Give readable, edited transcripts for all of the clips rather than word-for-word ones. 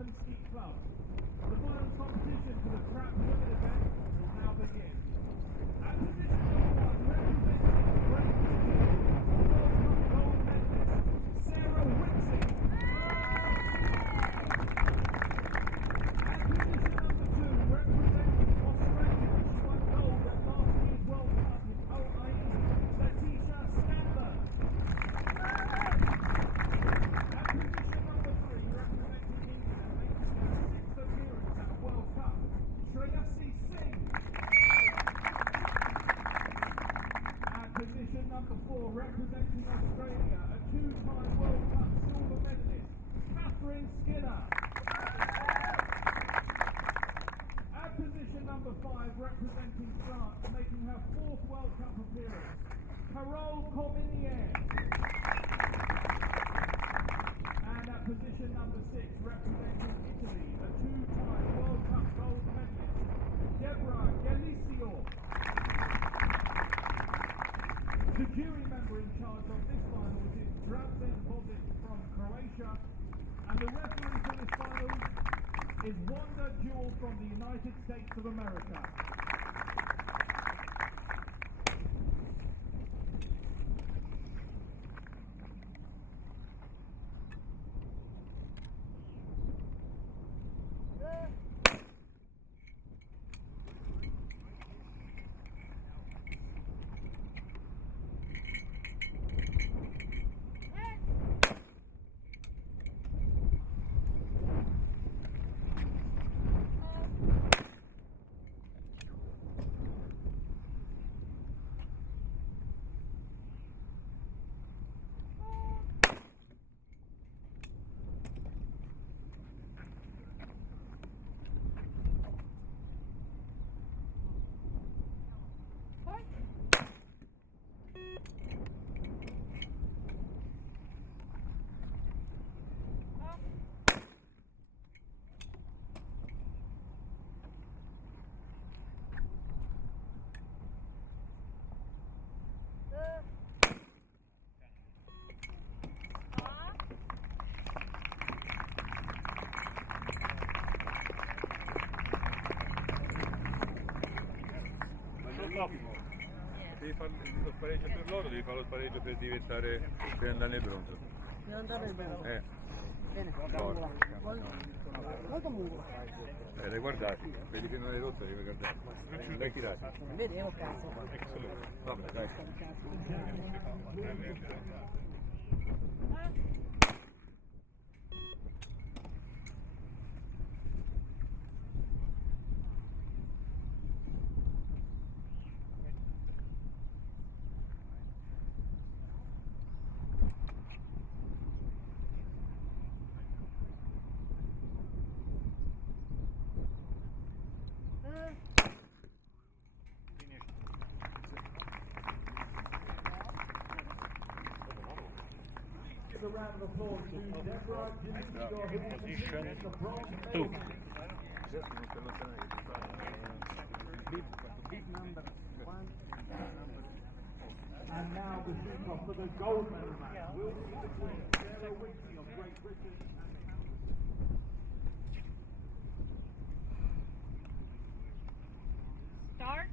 and Ski Club. The final competition for the Trap Women event will now begin. At position number 1, representing Great Britain, World Cup gold medalist Sarah Wixie. At position number 2, representing Australia, she won gold at last year's World Cup in Hawaii, Letitia Stanberg. At position number 3, representing India, making her 6th appearance at a World Cup, Shreyasi Singh. At position number 4, representing Australia, a 2-time World Cup silver medalist, Catherine Skinner. At position number 5, representing France, making her 4th World Cup appearance, Carole Corminier. And at position number 6, representing Italy, a 2-time World Cup gold medalist, Deborah Galicio. The jury member in charge of this final is Drazen Bozic from Croatia, and the referee for this final is Wanda Jewell from the United States of America. Devi fare lo spareggio per loro, devi fare lo spareggio per diventare, per andare nel bronzo. Per andare nel bronzo? Bene, No. molto lungo. L'hai guardati, vedi che non hai rotto, devi guardare. L'hai tirati. Vedevo cazzo. Vabbè, dai. A round of applause to Deborah Galicio, who Position is the bronze 2. Big number 1. And now the shoot-off for the gold medal match will be between Sarah Wixie of Great Britain and Start.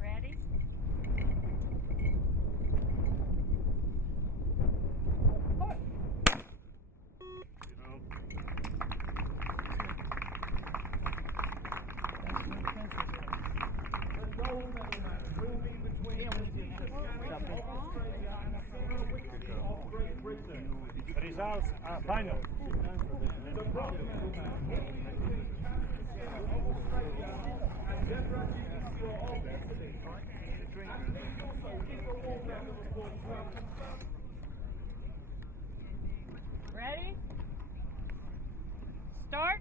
Ready? the gold medal match will be between Letitia Stanberg of Australia and Sarah Wixie of Great Britain. Results are final. The bronze medal match will be between Catherine Skinner of Australia and Deborah Galicio of Italy. And please also give a warm round of applause to our confirmed Ready? Start.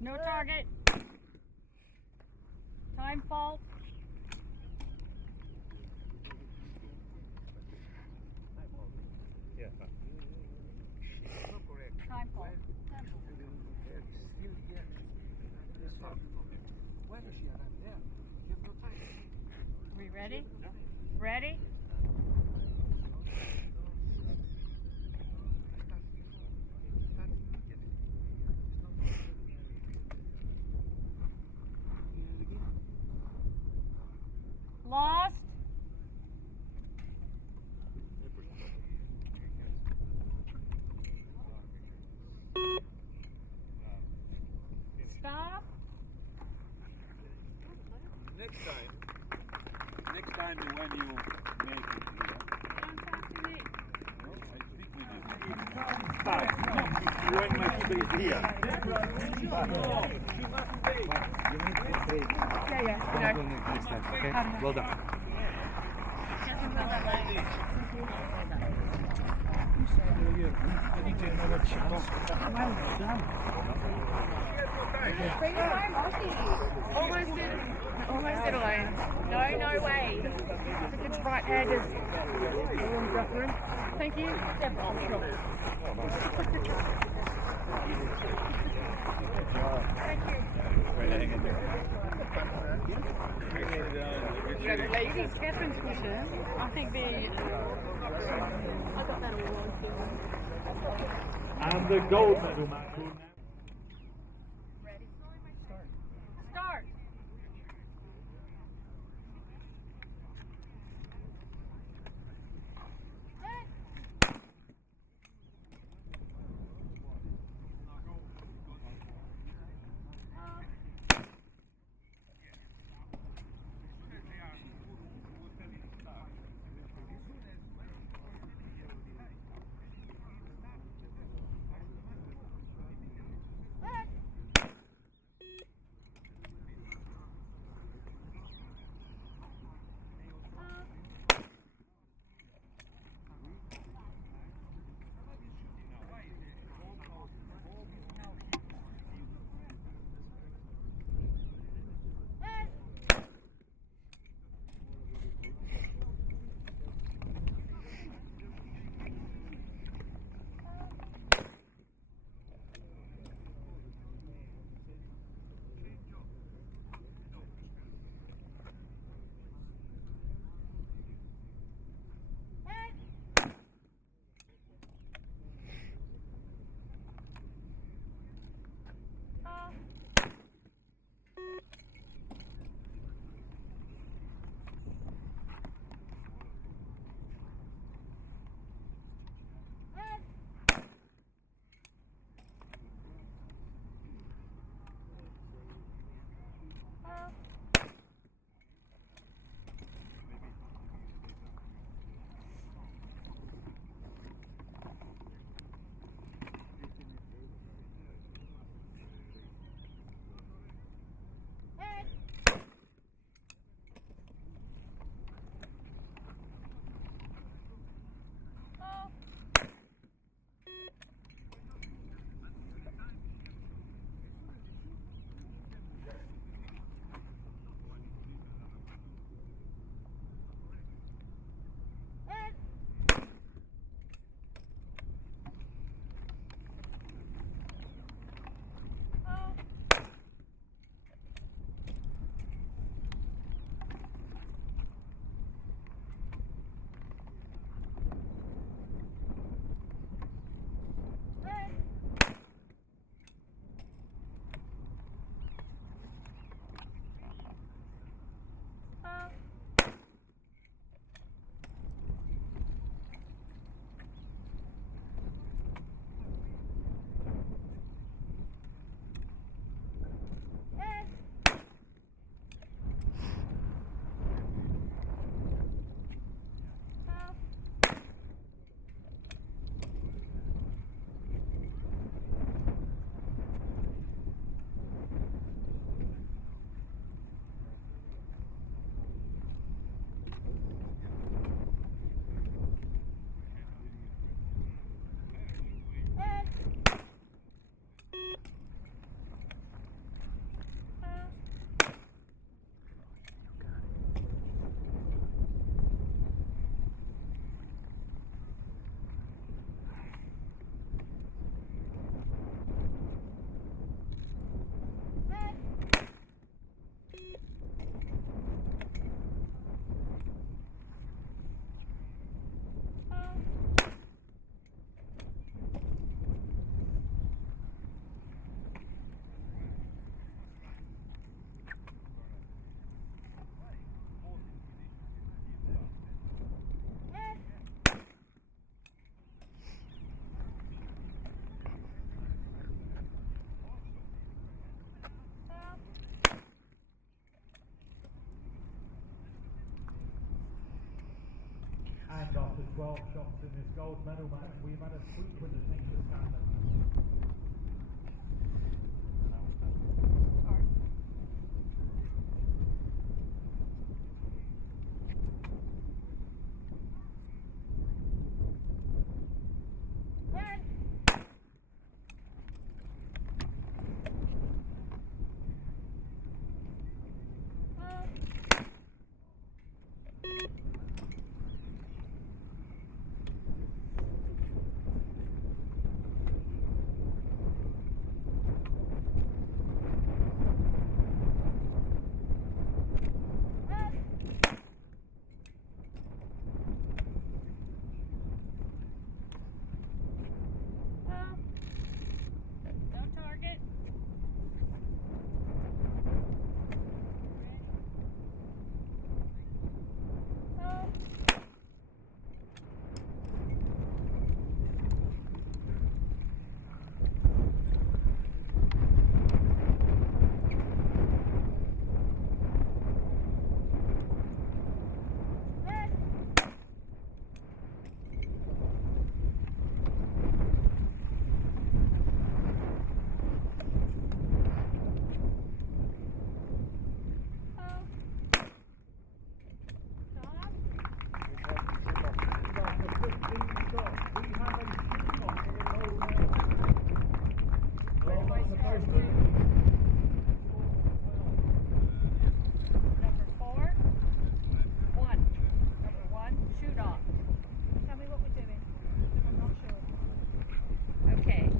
No target. Time fault. Yeah. Time fault. We ready? Ready? Lost. Stop. Next time when you make it here, Don't talk to me. I think we did. Start. When my ship is here. Yeah. Well done. Almost did alone. No way. I think it's right-handed. Thank you. Step off. Thank you. Ladies, Catherine's question. I think I got that all on film. And the gold medal match. 12 shots in this gold medal match. We've had a frequent Nisha Scanlon. Don't target. Number 4, 1. Number 1, shoot off. Tell me what we're doing. I'm not sure. Okay.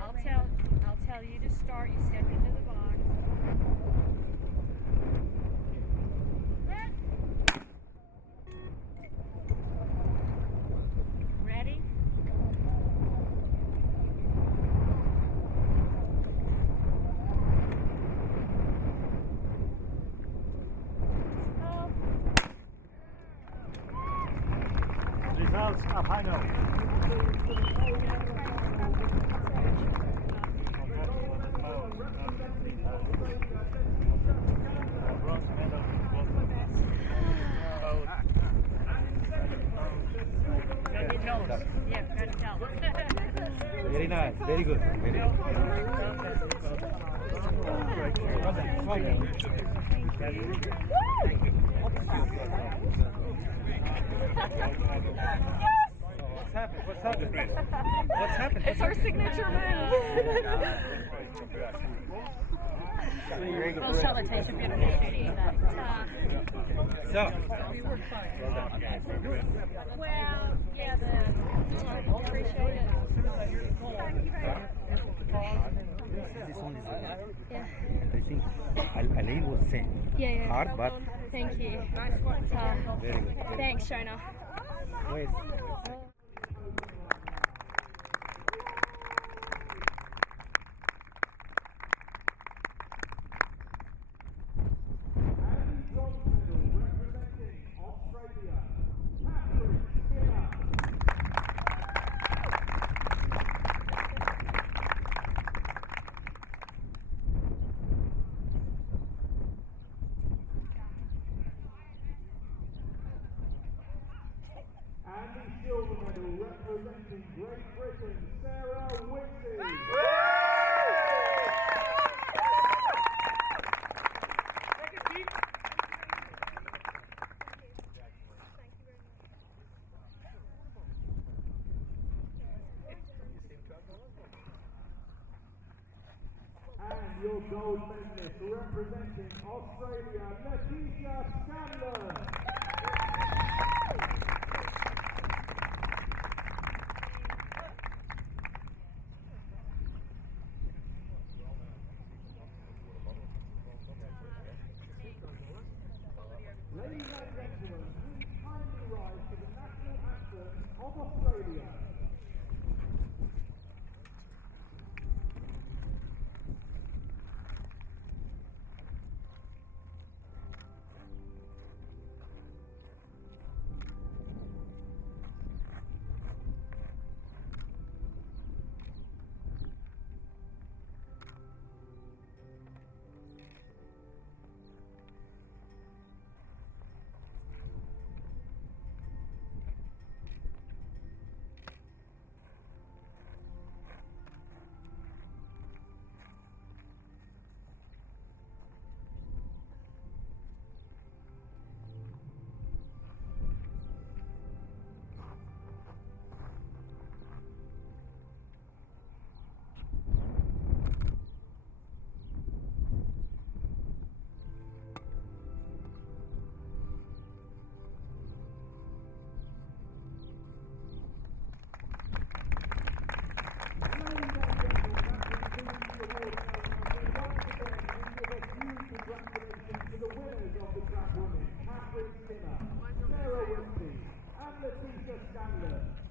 I'll tell you to start. You step into the box. Ready? Results are final. Bronze medal It knows. Yeah, good tell. Very nice, very good, very good. What's happened? What's happened? What's happened? It's our signature move. Most talented should be appreciating that. So, Well, yes, appreciate it. Thank you very much. this one is Yeah. I think Alain was saying Yeah. hard, but Thank you. very good. Thanks, Shona. Wait. And the silver medal representing Great Britain, Sarah Whitby. And your gold medalist representing Australia, Letitia Scanlon. Ladies and gentlemen, please kindly rise to the national anthem of Australia. Please just stand there.